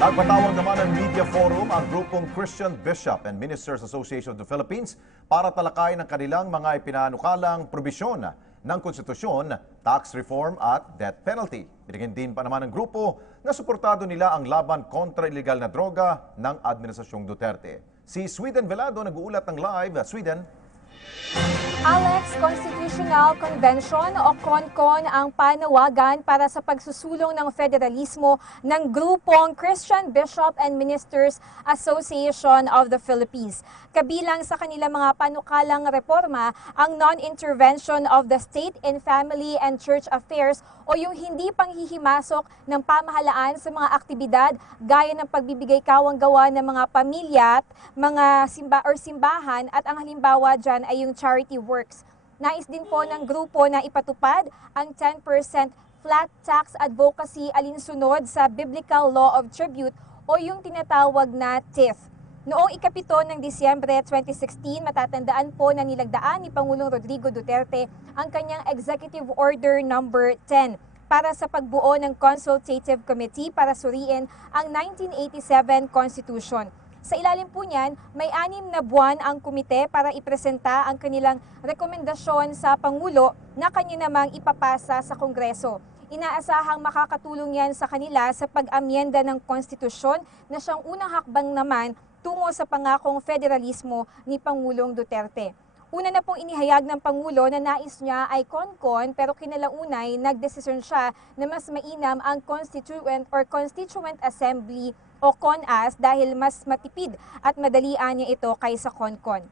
Nagpatawag naman ng Media Forum ang grupong Christian Bishop and Ministers Association of the Philippines para talakayin ang kanilang mga ipinanukalang probisyon ng konstitusyon, tax reform at death penalty. Binigyan din pa naman ng grupo na suportado nila ang laban kontra ilegal na droga ng Administrasyong Duterte. Si Sweden Velado nag-uulat ng live. Sweden. Alex, Constitutional Convention o CONCON ang panawagan para sa pagsusulong ng federalismo ng grupong Christian Bishop and Ministers Association of the Philippines. Kabilang sa kanilang mga panukalang reforma ang non-intervention of the state in family and church affairs o yung hindi panghihimasok ng pamahalaan sa mga aktibidad gaya ng pagbibigay kawang-gawa ng mga pamilya at mga simbahan at ang halimbawa dyan ay yung charity works. Nais din po ng grupo na ipatupad ang 10% flat tax advocacy alinsunod sa Biblical Law of Tribute o yung tinatawag na TIF. Noong ika-7 ng Disyembre 2016, matatandaan po na nilagdaan ni Pangulong Rodrigo Duterte ang kanyang Executive Order number 10 para sa pagbuo ng Consultative Committee para suriin ang 1987 Constitution. Sa ilalim po niyan, may 6 na buwan ang komite para ipresenta ang kanilang rekomendasyon sa Pangulo na kanya namang ipapasa sa Kongreso. Inaasahang makakatulong yan sa kanila sa pag-amyenda ng konstitusyon na siyang unang hakbang naman tungo sa pangakong federalismo ni Pangulong Duterte. Una na pong inihayag ng Pangulo na nais niya ay CONCON pero kinalaunay nagdesisyon siya na mas mainam ang Constituent Assembly o CONAS dahil mas matipid at madalian niya ito kaysa CONCON.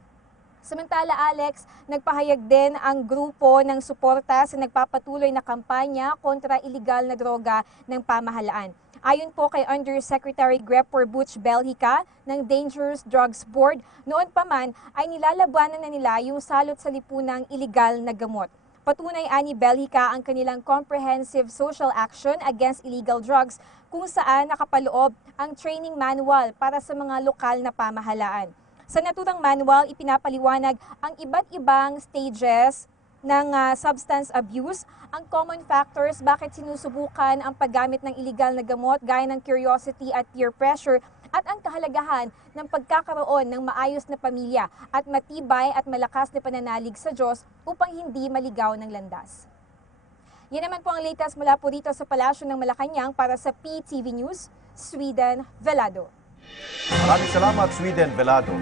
Samantala Alex, nagpahayag din ang grupo ng suporta sa nagpapatuloy na kampanya kontra iligal na droga ng pamahalaan. Ayon po kay Undersecretary Grepor Butch Belhica ng Dangerous Drugs Board, noon pa man ay nilalabanan na nila yung salot sa lipunang iligal na gamot. Patunay ani Belhica ang kanilang Comprehensive Social Action Against Illegal Drugs kung saan nakapaloob ang training manual para sa mga lokal na pamahalaan. Sa naturang manual, ipinapaliwanag ang iba't ibang stages ng substance abuse, ang common factors bakit sinusubukan ang paggamit ng illegal na gamot gaya ng curiosity at peer pressure at ang kahalagahan ng pagkakaroon ng maayos na pamilya at matibay at malakas na pananalig sa Diyos upang hindi maligaw ng landas. Yan naman po ang latest mula po dito sa Palasyo ng Malacanang para sa PTV News, Sweden Velado. Maraming salamat, Sweden Velado.